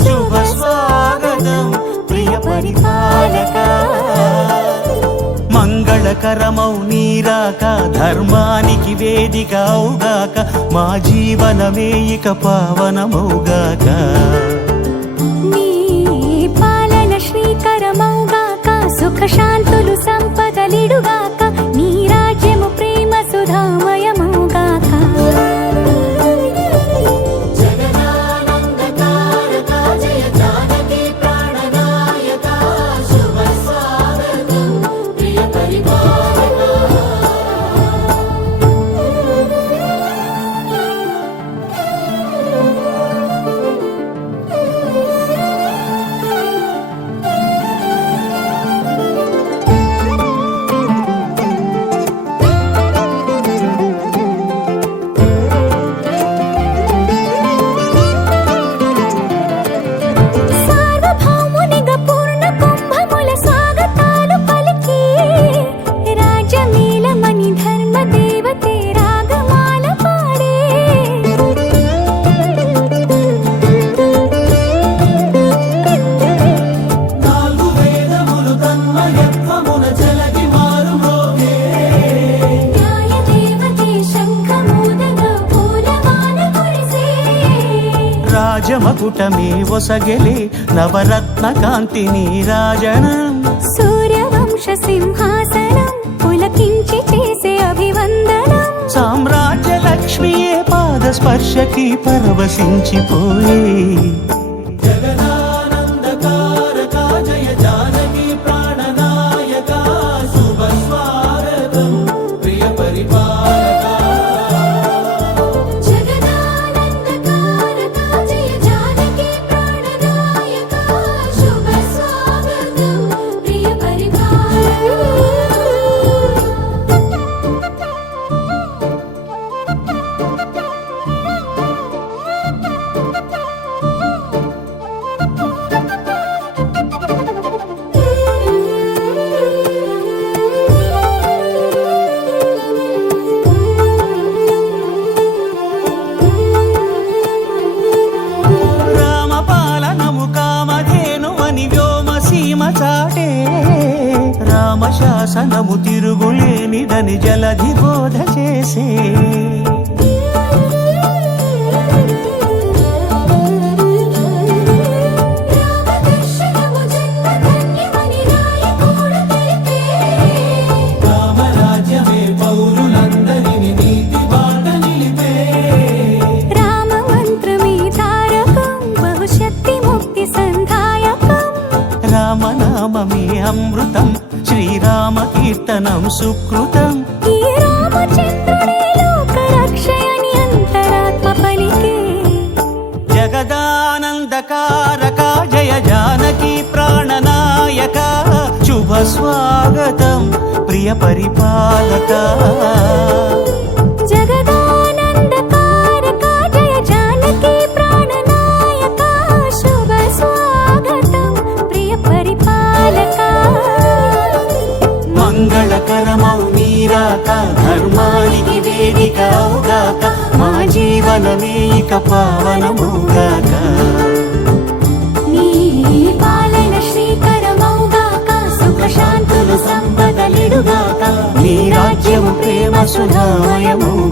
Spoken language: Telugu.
శుభ స్వాగతం ప్రియ పరిపాలక. మంగళకరమౌ నీరాక ధర్మానికి వేదిక అవుగాక, మా జీవనమే ఇక పావనమౌగాక. నీ పాలన శ్రీకరమౌగాక, సుఖ శాంతులు సంపదలిడుగాక, నీ రాజ్యము ప్రేమ సుధామయమౌగాక. రాజమకుటమే ఒసగెలే నవరత్న కాంతి నీరాజనం, సూర్యవంశ సింహాసనం పులకించి చేసే అభివందనం. సామ్రాజ్య లక్ష్మియే పాద స్పర్శకి పరవశించిపోయే. జగదానందకారక జయ జానకి ప్రాణనాయక, శుభ స్వాగతం ప్రియ పరిపాలక. రామశాసనము తిరుగులేనిదని జలధి బోధ చేసే. రామరాజ్యమే పౌరులందరిని నీతి బాట నిలిపే. రామమంత్రమే తారకం బహుశక్తి ముక్తి సంధాయకం. రామనామమే అమృతం శ్రీరామ కీర్తనం సుకృతం. ఈ రామచంద్రుడే లోక రక్షయని అంతరాత్మ పలికే. జగదానందకారక జయ జానకి ప్రాణనాయక, శుభ స్వాగతం ప్రియ పరిపాలక. జగదానందకారక జయ జానకి ప్రాణనాయక, శుభ స్వాగతం ప్రియ పరిపాలక. మంగళకరమౌ నీరాక ధర్మానికి వేదిక అవుగాక, మా జీవనమే ఇక పావనమౌగాక. నీ పాలన శ్రీకరమౌగాక, సుఖ శాంతులు సంపదలిడుగాక, నీ రాజ్యము ప్రేమ సుధామయమౌగాక.